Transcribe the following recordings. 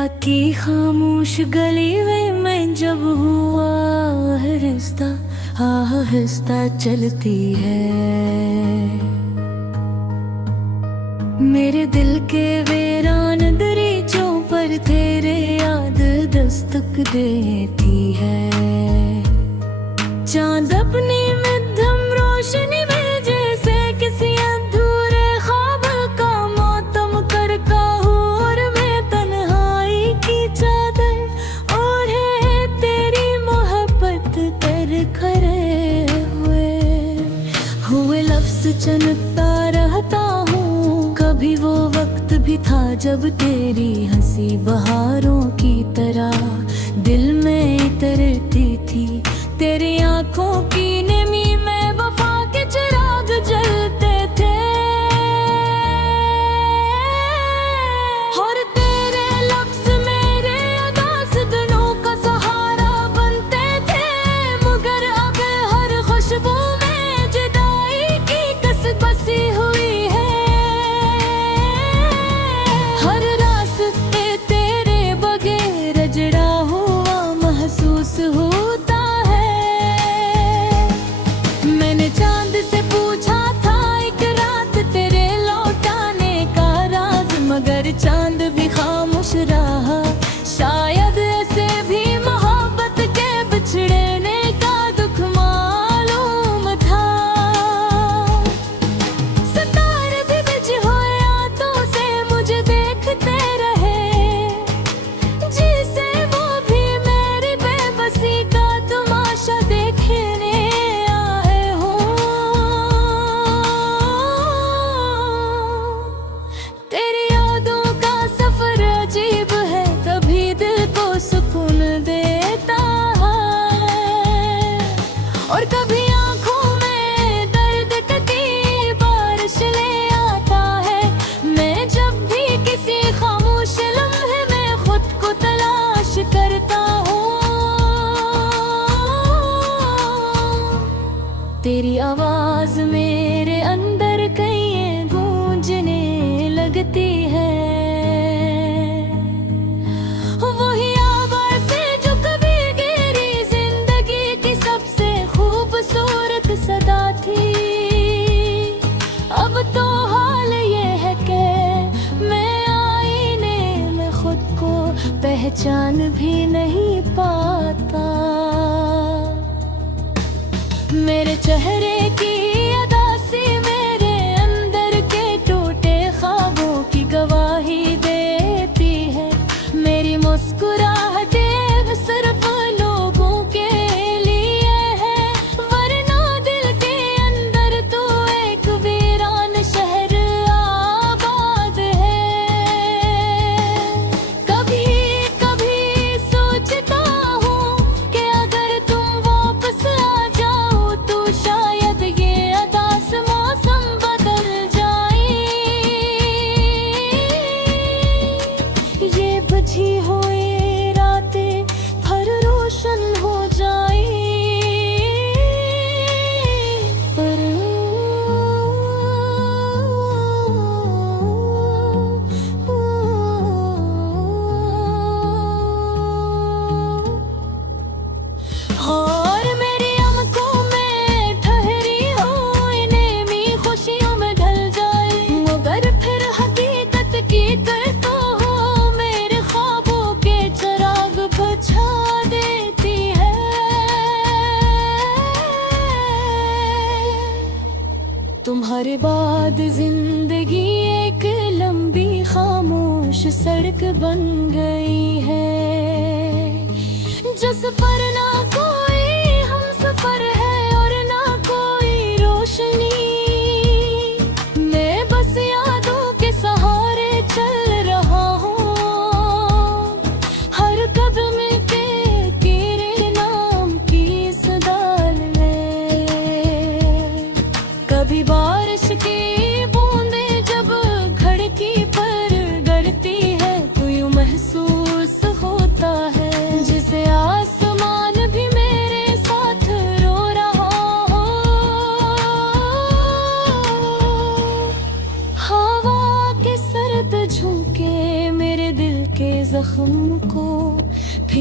की खामोश गली में मैं जब हुआ आहिस्ता आहिस्ता चलती है। मेरे दिल के वीरान दरीचों पर तेरे याद दस्तक देती है। चांद अपनी मध्यम रोशनी में जैसे किसी अधूरे ख्वाब का मातम करता हूँ, और मैं तन्हाई की चादर ओढ़े तेरी मोहब्बत कर खरे हुए लफ्ज चनकता रहता हूँ। कभी वो वक्त भी था जब तेरी हंसी बहारों की तरह दिल में उतरती थी। तेरी आंखों की नमी में वफा के चिराग जलते थे, और तेरे लफ्ज मेरे उदास दिनों का सहारा बनते थे। मगर अब हर खुशबू में जुदाई की कसक बसी हुई है। हर रास्ते तेरे बगैर जड़ा हुआ महसूस होता है। मैंने चांद से पूछा था एक रात तेरे लौटाने का राज, मगर चांद भी खामोश रहा। शायद ऐसे भी मोहब्बत के बिछड़ने का दुख मालूम था। सितारे भी बिछ हुए आंखों से मुझे देखते रहे, जिसे वो भी मेरी बेबसी का तमाशा देखने आए हो। तेरी यादों का सफर अजीब है, कभी दिल को सुकून देता है, और कभी आंखों में दर्द की बारिश ले आता है। मैं जब भी किसी खामोश लम्हे में खुद को तलाश करता हूँ, तेरी आवाज मेरे अंदर कहीं गूंजने लगती है। वही आवाज है जो कभी गिरी जिंदगी की सबसे खूबसूरत सदा थी। अब तो हाल ये है कि मैं आईने में खुद को पहचान भी नहीं पाता। मेरे चेहरे की अदासी मेरे अंदर के टूटे ख्वाबों की गवाही देती है। मेरी मुस्कुराहटें सिर्फ लोगों के लिए है, वरना दिल के अंदर तो एक वीरान शहर आबाद है। कभी कभी सोचता हूँ कि अगर तुम वापस आ जाओ तो शायद ये अदास मौसम बदल जाए। ये बुझी हुई रातें हर रोशन हो जाए, पर और मेरी आंखों में ठहरी हुई नेमी खुशियों में ढल जाए। मगर फिर हकीकत की तो हो मेरे ख्वाबों के चिराग बुझा देती है। तुम्हारे बाद जिंदगी एक लंबी खामोश सड़क बन गई है, जिस पर ना कोई हम सफर है और ना कोई रोशनी। मैं बस यादों के सहारे चल रहा हूँ, हर कदम पे तेरे नाम की इस दाल में। कभी बारिश की बूंदें जब खिड़की पर गिरती है तो यूं महसूस होता है जिसे आसमान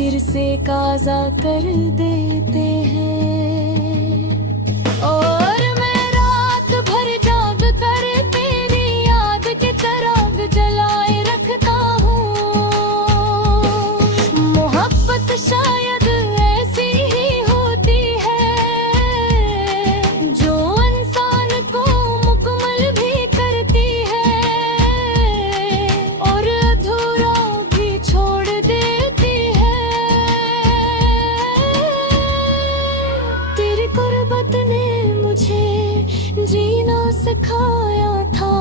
फिर से काज़ा कर देते हैं। और मैं रात भर जाग कर तेरी याद के चिराग जलाए रखता हूँ। मोहब्बत शायद ऐसी ही होती है जो इंसान को मुकम्मल भी करती है और अधूरा भी छोड़ देती है। तेरी गुर्बत ने मुझे जीना सिखाया था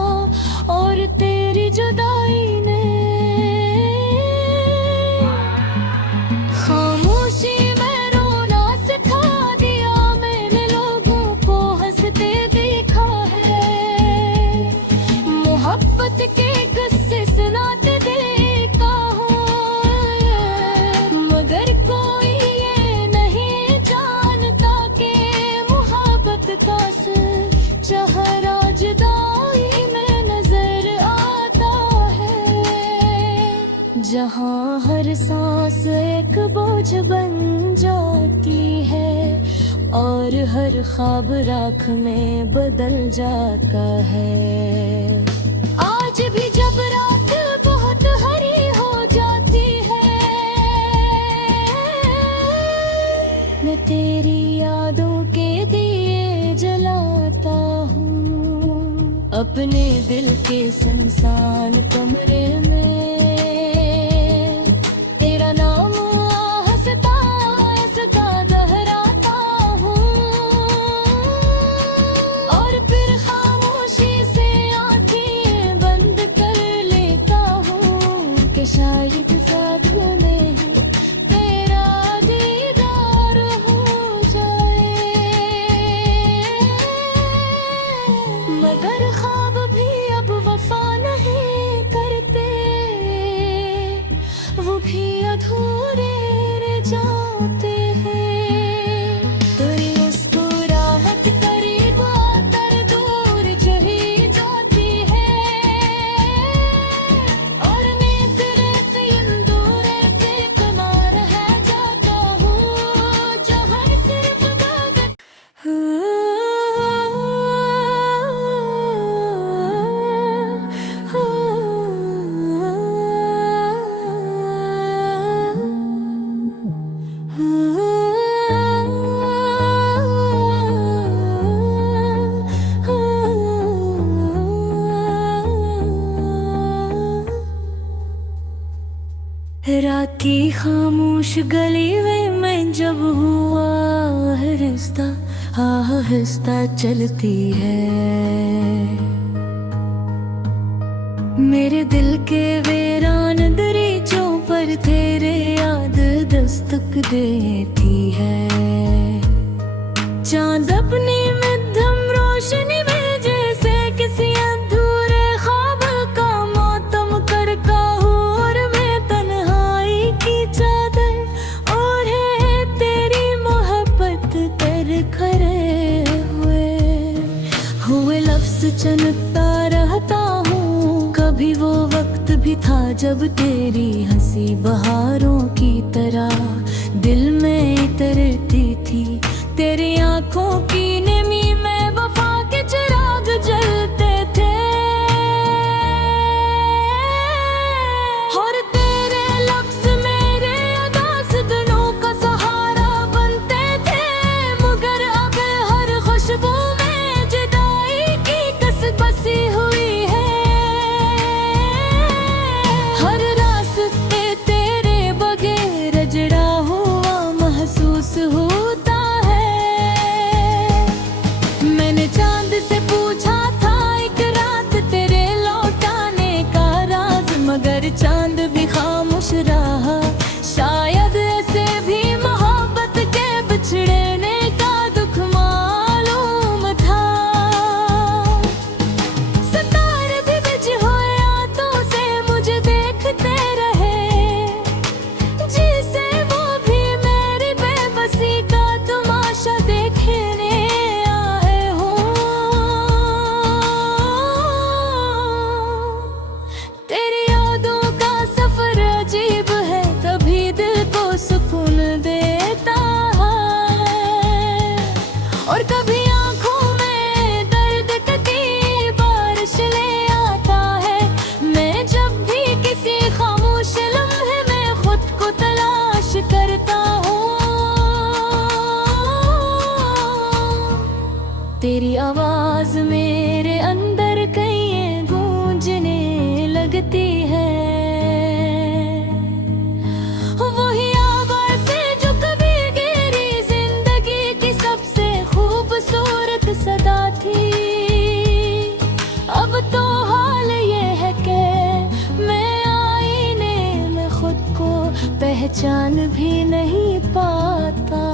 और तेरी जुदाई ने खामोशी में रोना सिखा दिया। मैंने लोगों को हंसते देखा है, मोहब्बत के किस्से सुनाते देखा हूँ। मगर कोई ये नहीं जानता कि मोहब्बत का चेहरा जुदाई में नजर आता है। जहाँ हर सांस एक बोझ बन जाती है और हर ख्वाब राख में बदल जाता है। आज भी जब रात बहुत हरी हो जाती है, मैं तेरी यादों के दिए जलाता हूँ। अपने दिल के सुनसान कमरे में तेरा नाम हंसता हंसता दोहराता हूँ। और फिर खामोशी से आंखें बंद कर लेता हूँ कि शायद साथ में तेरा दीदार हो जाए। मगर ख्वाब भी अब वफा नहीं करते, वो भी अधूरे रह जाते हैं। तेरी मुस्कुराहट करीब आकर दूर चली जाती है और मैं तेरे से दूर बेकना रह जाता हूँ। जहाँ सिर्फ कागज रात की खामोश गली में मैं जब हुआ आहिस्ता आहिस्ता चलती है। मेरे दिल के वीरान दरीचों पर तेरे याद दस्तक देती है। चांद अपनी मध्यम रोशनी में जैसे किसी अधूरे ख्वाब का मातम करता हूँ। और मैं तन्हाई की चादर और है तेरी मोहब्बत तर खरे हुए लफ्ज चनकता रहता हूँ। कभी वो वक्त भी था जब तेरी हंसी बहारों की तरह दिल में उतरती थी। तेरी आंखों की नमी में वफा के चिराग जलते थे और तेरे लफ्ज मेरे उदास दिनों का सहारा बनते थे। मगर अब हर खुशबू में जुदाई की कसक बसी हुई है। हर रास्ते तेरे बगैर जड़ा हुआ महसूस होता है। और कभी आंखों में दर्द की बारिश ले आता है। मैं जब भी किसी खामोश लम्हे में खुद को तलाश करता हूँ, तेरी आवाज मेरे अंदर कहीं गूंजने लगती है। वही आवाज़ है जो कभी गहरी जिंदगी की सबसे खूबसूरत सदा थी। अब तो हाल ये है कि मैं आईने में खुद को पहचान भी नहीं पाता।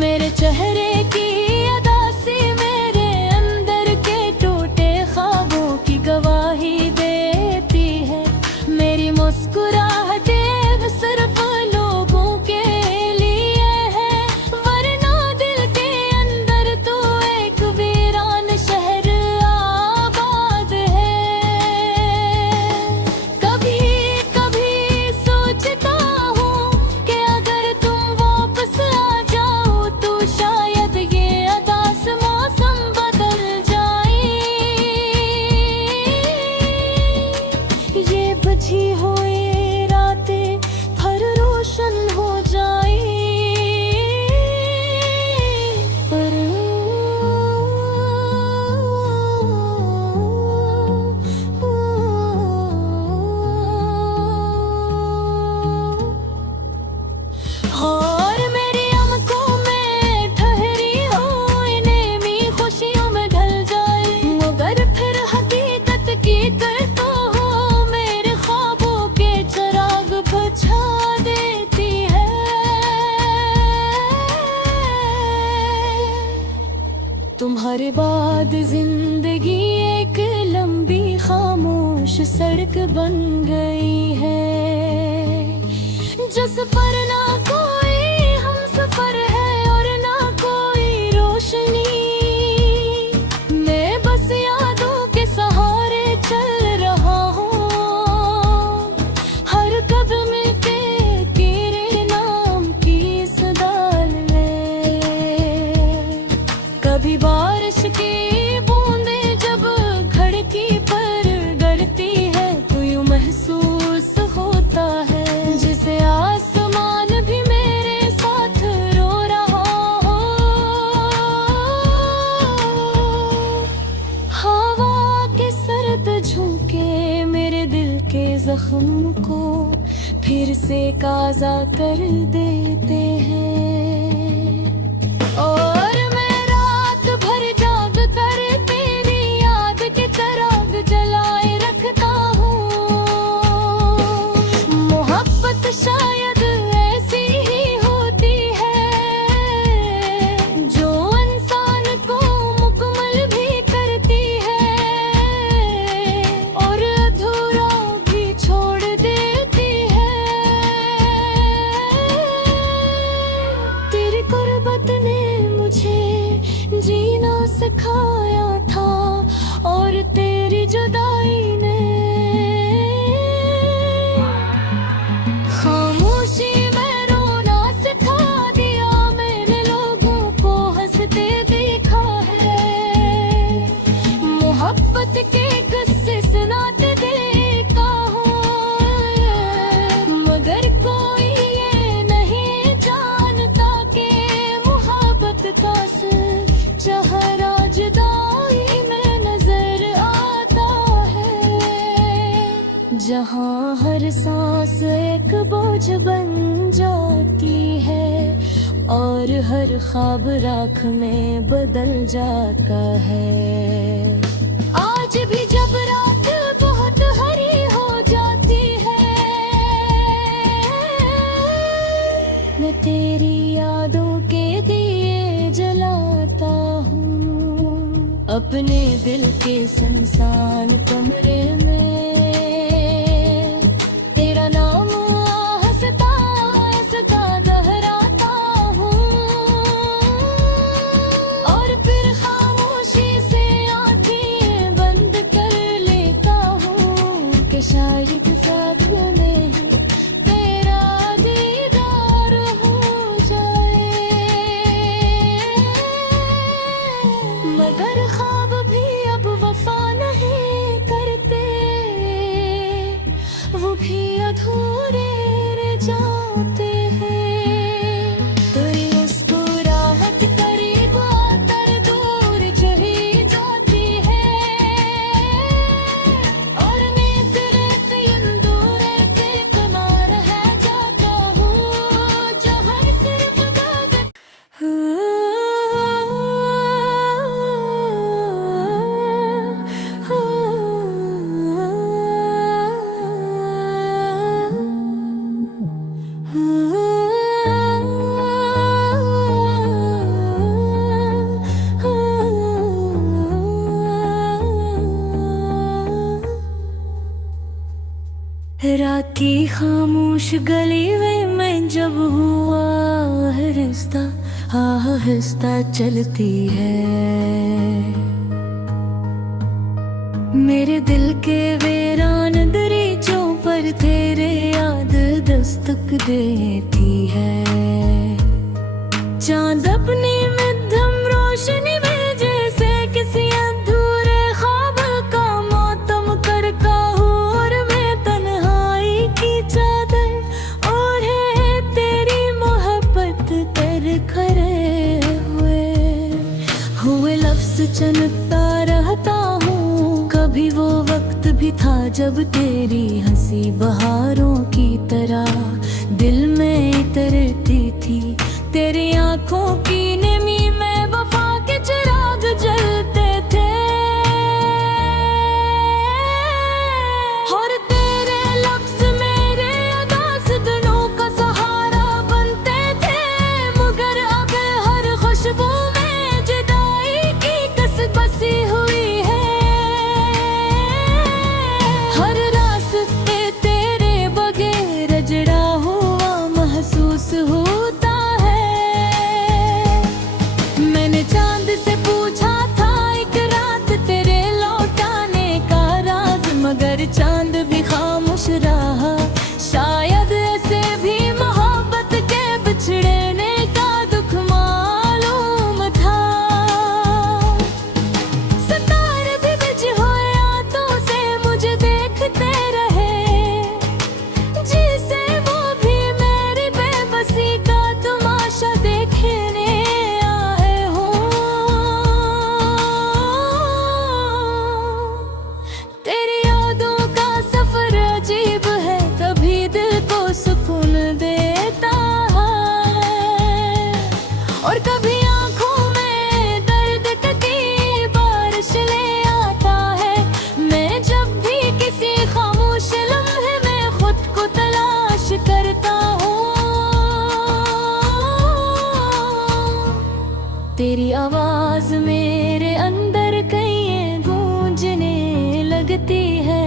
मेरे चेहरे की अदा सी मेरे अंदर के टूटे ख्वाबों की गवाही देती है। मेरी मुस्कुराहटें सिर्फ लोगों के लिए है, वरना दिल के अंदर तो एक वीरान शहर आबाद है। कभी कभी सोचता हूँ कि अगर तुम वापस आ जाओ तो शायद ये अदास मौसम बदल जाए। ये बची हुई रातें हर रोशन हो जाए। पर और मेरी आंखों में ठहरी हुई नेमी खुशियों में ढल जाए। मगर फिर हकीकत की कर तो हो मेरे ख्वाबों के चिराग बुझा देती है। तुम्हारे बाद जिंदगी एक लंबी खामोश सड़क बन गई है, जिस पर ना कोई हम सफर है और ना कोई रोशनी। मैं बस यादों के सहारे चल रहा हूँ, हर कदम पे तेरे नाम की इस दाल में। कभी बारिश की बूंदें जब खिड़की पर गिरती है तो यूं महसूस होता है जिसे आसमान भी मेरे साथ रो रहा हो। हवा के सर्द झोंके मेरे दिल के जख्म को फिर से काज़ा कर देते हैं। और मैं रात भर जाग कर तेरी याद के चिराग जलाए रखता हूँ। मोहब्बत शायद ऐसी ही होती है जो इंसान को मुकम्मल भी करती है और अधूरा भी छोड़ देती है। तेरी कुर्बत ने मुझे जीना सिखाया था और तेरी जुदाई ने खामोशी में रोना सिखा दिया। मैंने लोगों को हंसते देखा है, मोहब्बत के किस्से सुनाते देखा हूँ। मगर कोई ये नहीं जानता कि मोहब्बत का चेहरा जुदाई में नजर आता है, जहाँ हर सांस एक बोझ बन जाती है और हर ख्वाब राख में बदल जाता है। आज भी जब रात बहुत हरी हो जाती है, मैं तेरी यादों के दिए जलाता हूँ अपने दिल के सुनसान कमरे में। तेरा नाम हंसता हंसता दोहराता हूँ और फिर खामोशी से आंखें बंद कर लेता हूँ कि शायद साथ में तेरा दीदार हो जाए। की खामोश गली में मैं जब हुआ आहिस्ता आहिस्ता चलती है। मेरे दिल के वीरान दरीचों पर तेरे याद दस्तक देती है। चांद अपनी मध्यम रोशनी में जैसे किसी अधूरे ख्वाब का मातम करता हूँ, और मैं तन्हाई की चादर ओढ़े तेरी मोहब्बत कर खरे हुए लफ्ज चनकता रहता हूँ। कभी वो वक्त भी था जब तेरी हंसी बहारों की तरह दिल में उतरती थी। तेरी आंखों की नमी में वफा के चिराग जलते थे, और तेरे लफ्ज मेरे उदास दिनों का सहारा बनते थे। मगर अब हर खुशबू में जुदाई की कसक बसी हुई है। हर रास्ते तेरे बगैर जड़ा हुआ महसूस होता है। मैंने चांद से पूछा था एक रात तेरे लौटाने का राज, मगर चांद भी खामोश रहा। शायद ऐसे भी मोहब्बत के बिछड़ने का दुख मालूम था। सितारे भी बिछ हुए आंखों से मुझे देखते रहे, जिसे वो भी मेरी बेबसी का तमाशा देखने आए हो। तेरी यादों का सफर अजीब है, कभी दिल को सुकून देता है, और कभी आंखों में दर्द की बारिश ले आता है। मैं जब भी किसी खामोश लम्हे में खुद को तलाश करता हूँ, तेरी आवाज मेरे अंदर कहीं गूंजने लगती है।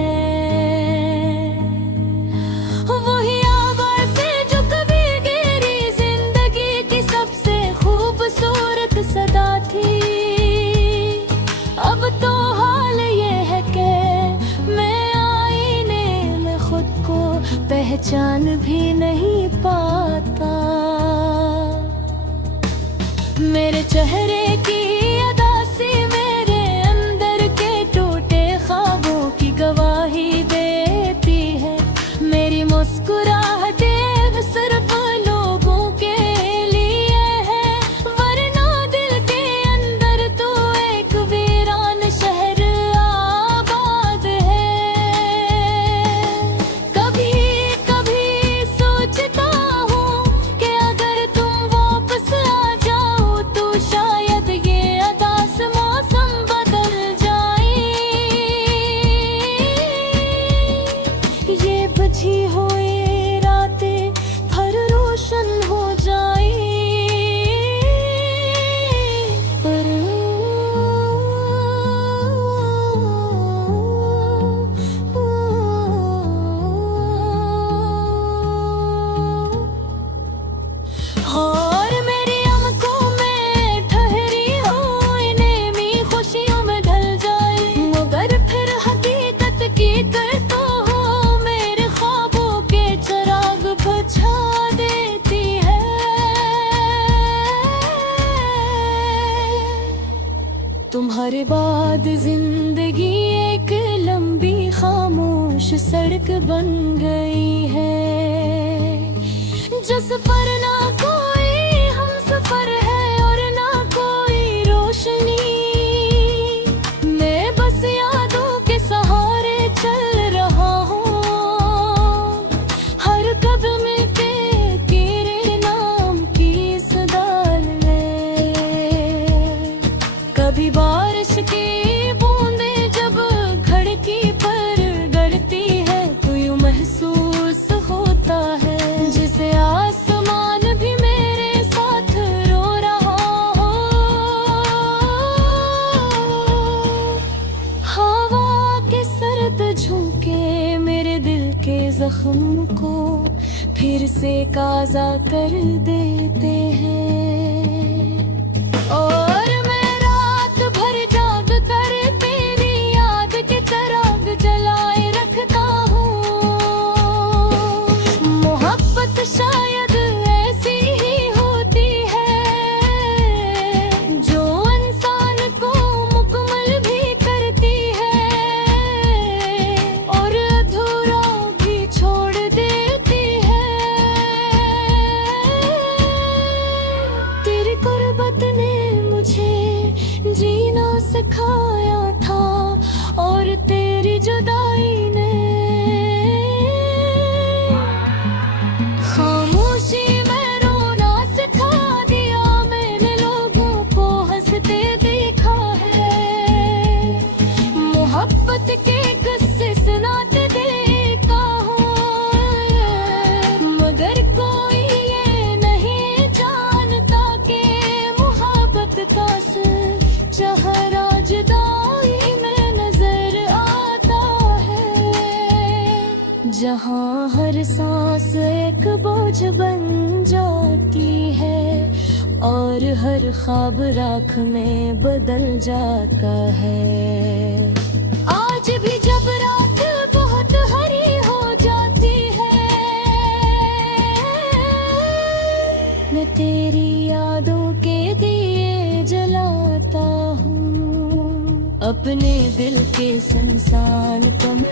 वही आवाज है जो कभी गिरी जिंदगी की सबसे खूबसूरत सदा थी। अब तो हाल ये है कि मैं आईने में खुद को पहचान भी नहीं पाता। मेरे चेहरे की अदासी मेरे अंदर के टूटे ख्वाबों की गवाही देती है। मेरी मुस्कुराहटें सिर्फ लोगों के लिए है, वरना दिल के अंदर तो एक वीरान शहर आबाद है। कभी कभी सोचता हूँ कि अगर तुम वापस आ जाओ तो शायद ये अदास मौसम बदल जाए। ये बुझी हुई रातें फिर रोशन हो जाए। पर और मेरी आंखों में ठहरी हुई नेमी खुशियों में ढल जाए। मगर फिर हकीकत की कर तो हो मेरे ख्वाबों के चिराग बुझा देती है। तुम्हारे बाद जिंदगी एक लंबी खामोश सड़क बन गई है, जिस पर ना कोई हम सफर है और ना कोई रोशनी। मैं बस यादों के सहारे चल रहा हूँ, हर कदम पे तेरे नाम की सदाल में। कभी बारिश की बूंदें जब खिड़की पर गिरती है तो यूं महसूस होता है जिसे आसमान फिर से काज़ा कर देते हैं। और मैं रात भर जाग कर तेरी याद के चिराग जलाए रखता हूँ। मोहब्बत शायद ऐसी ही होती है जो इंसान को मुकम्मल भी करती है और अधूरा भी छोड़ देती है। तेरी गुर्बत ने मुझे जीना सिखाया था और तेरी जुदाई ने खामोशी में रोना सिखा दिया। मैंने लोगों को हंसते देखा है, मोहब्बत के किस्से सुनाते देखा हूँ, मगर कोई ये नहीं जानता कि मोहब्बत का चेहरा जुदाई में नजर आता है। जहाँ हर सांस एक बोझ बन जाती है और हर ख्वाब राख में बदल जाता है। आज भी जब रात बहुत हरी हो जाती है, मैं तेरी यादों के दिए जलाता हूँ। अपने दिल के सुनसान कमरे